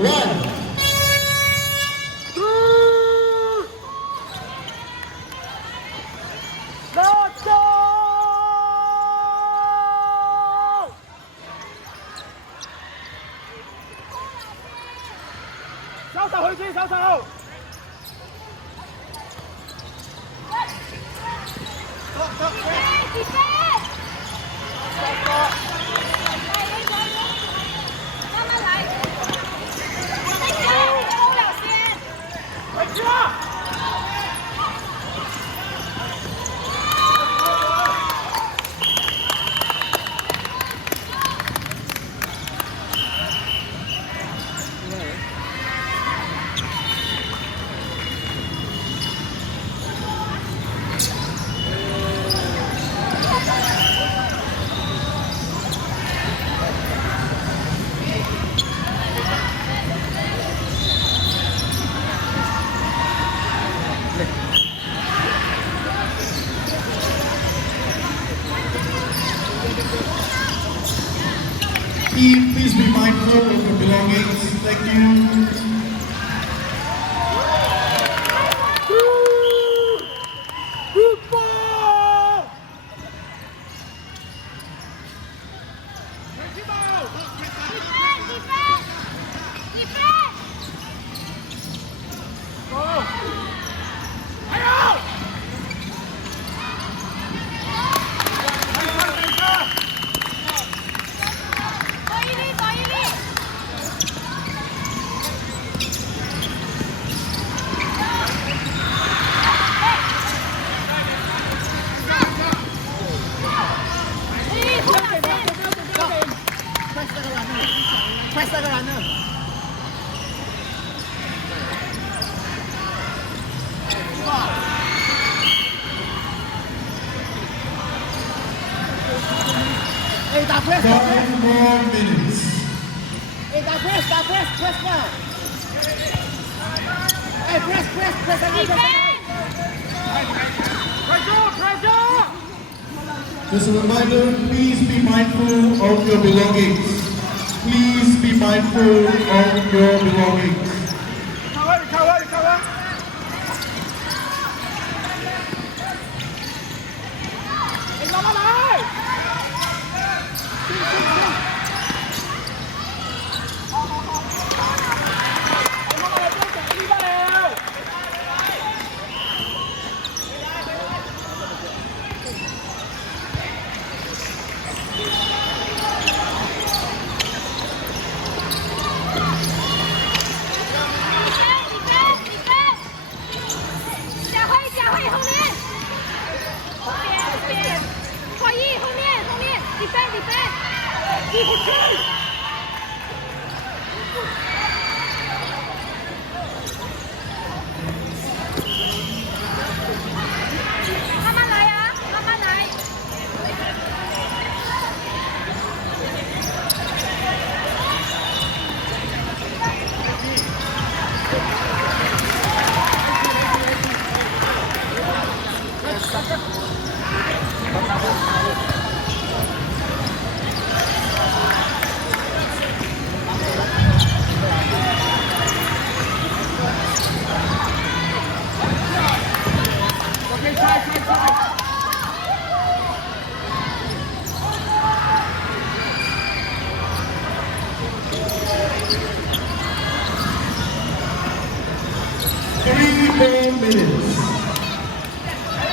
1. Team, please be mindful of your belongings. Thank you. Hey, that press, 5 more minutes. Hey, that press now. Hey, press again. Just a reminder, please be mindful of your belongings. Please be mindful of your belongings.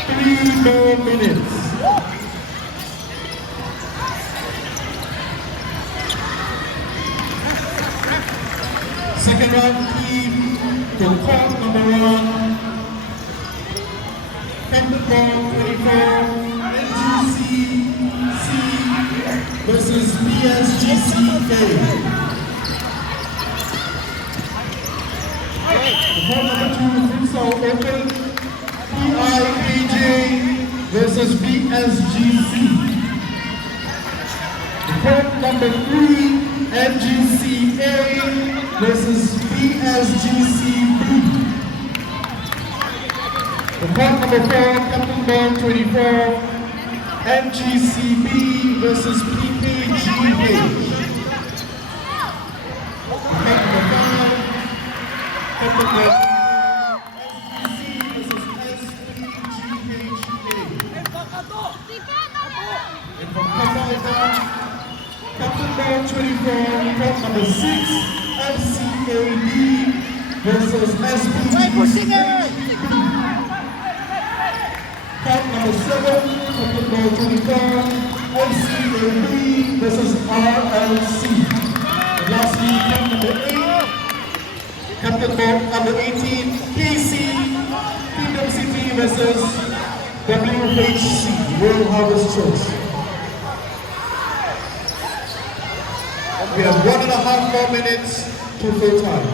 Three more minutes. Second round team to court number 1. Captain ball 24, NGCC versus BSGCK. Court number 2, futsal open, PIAJ versus BSGC. Court number 3, NGCA versus BSGCB. Court number 4, Captain Ball 24, NGCB versus PKGH. Court number 5, Captain Red. SPC versus SPGHA. And from Canada, Captain Ball 24, cup number 6, FCAD versus Try pushing it. Cup number 7, Captain Ball 24, FCAD versus RLC. And lastly, cup number 8, Captain Ball number 18, KC, Kingdom City versus WHC, World Harvest Church. We have 1.5 more minutes to full time.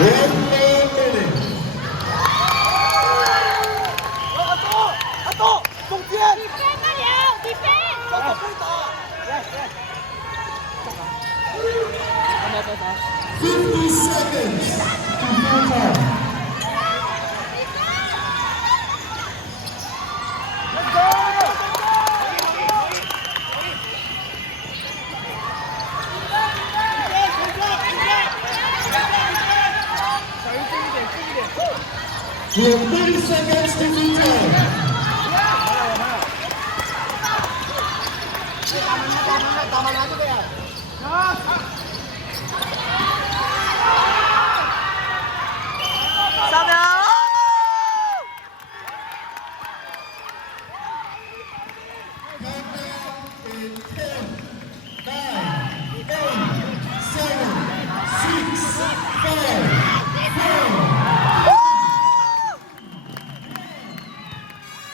One more minute. 中间。 50 seconds to full time. We have 30 seconds to full time. Tama na ito kaya.